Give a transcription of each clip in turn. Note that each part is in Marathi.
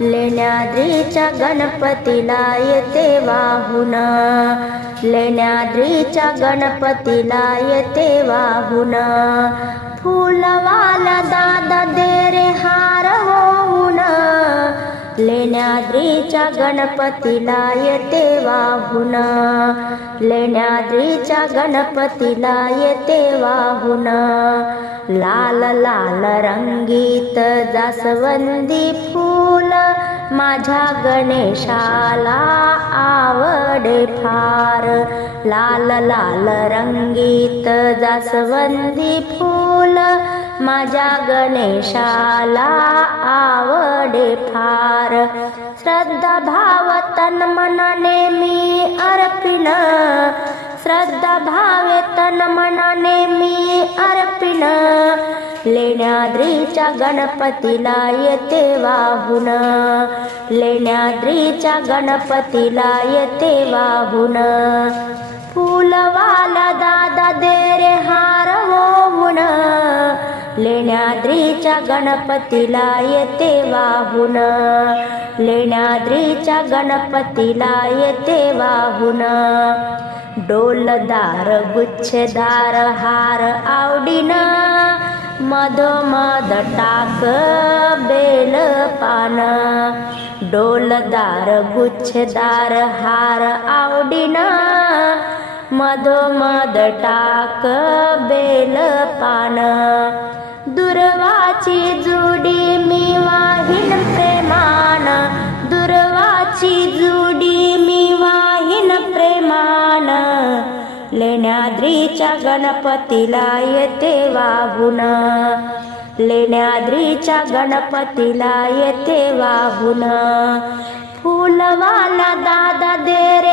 लेण्याद्रीच्या गणपतीला येते वाहून. लेण्याद्रीच्या गणपतीला येते वाहून. फुलवाला दादा दे रे हार लेण्याद्रीच्या गणपतीला येते वाहून. लेण्याद्रीच्या गणपतीला येते वाहून. लाल लाल रंगीत जास्वंदी फूल माझ्या गणेशाला आवडे फार. लाल लाल रंगीत जास्वंदी फूल माझ्या गणेशाला आ फार श्रद्धा भाव तन मनाने मी अर्पिण श्रद्धा भावे तन मनाने मी अर्पिण लेण्याद्रीच्या गणपतीला येते वाहून। लेण्याद्रीच्या गणपतीला येते वाहून। फुलवाला दादा दे रे हार होऊन। लेण्याद्रीच्या गणपतीला येते वाहून. लेण्याद्रीच्या गणपतीला येते वाहून. डोलदार गुच्छदार हार आवडीन मधोमध टाक बेल पान. डोलदार गुच्छदार हार आवडीन मधोमध टाक बेल पान. दुर्वाची जुडी मी वाहिन प्रेमान. दुर्वाची जुडी मी वाहिन प्रेमान. लेण्याद्रीच्या गणपतीला येते वाहून. लेण्याद्रीच्या गणपतीला येते वाहून. फुलवाला दादा दे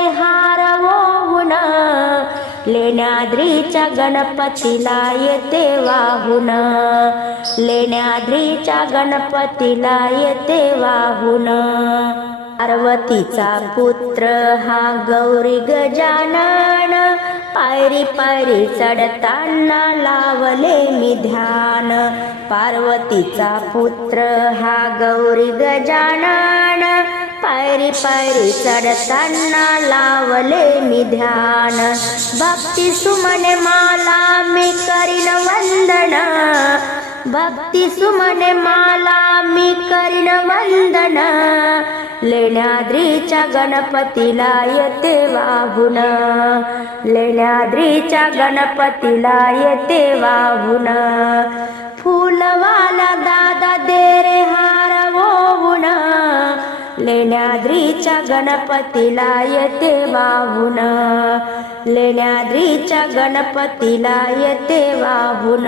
लेण्याद्रीच्या गणपतीला येते वाहून. लेण्याद्रीच्या गणपतीला येते वाहून. पार्वतीचा पुत्र हा गौरी गजानन पायरी पायरी चढताना लावले मी ध्यान. पार्वतीचा पुत्र हा गौरी गजानन पायरी पायरी चढताना लावले मी ध्यान. भक्ती सुमने माला मी करीन वंदन. भक्ती सुमने माला मी करीन वंदन. लेण्याद्रीच्या गणपतीला येते वाहून. लेण्याद्रीच्या गणपतीला येते वाहून. फुलवाला दादा दे लेण्याद्रीच्या गणपतीला येते वाहून. लेण्याद्रीच्या गणपतीला येते वाहून.